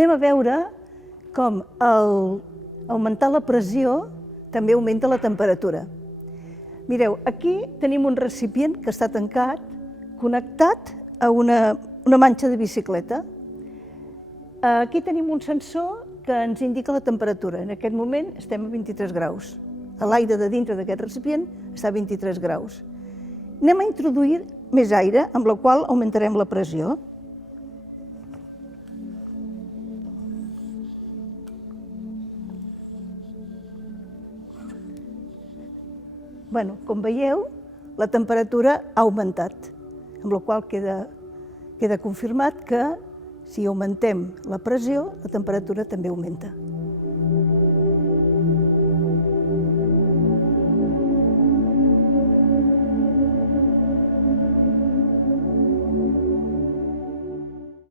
Anem a veure com augmentar la pressió també augmenta la temperatura. Mireu, aquí tenim un recipient que està tancat, connectat a una manxa de bicicleta. Aquí tenim un sensor que ens indica la temperatura. En aquest moment estem a 23 graus. L'aire de dintre d'aquest recipient està a 23 graus. Anem a introduir més aire, amb la qual augmentarem la pressió. Com veieu, la temperatura ha augmentat, amb la qual queda confirmat que si augmentem la pressió, la temperatura també augmenta.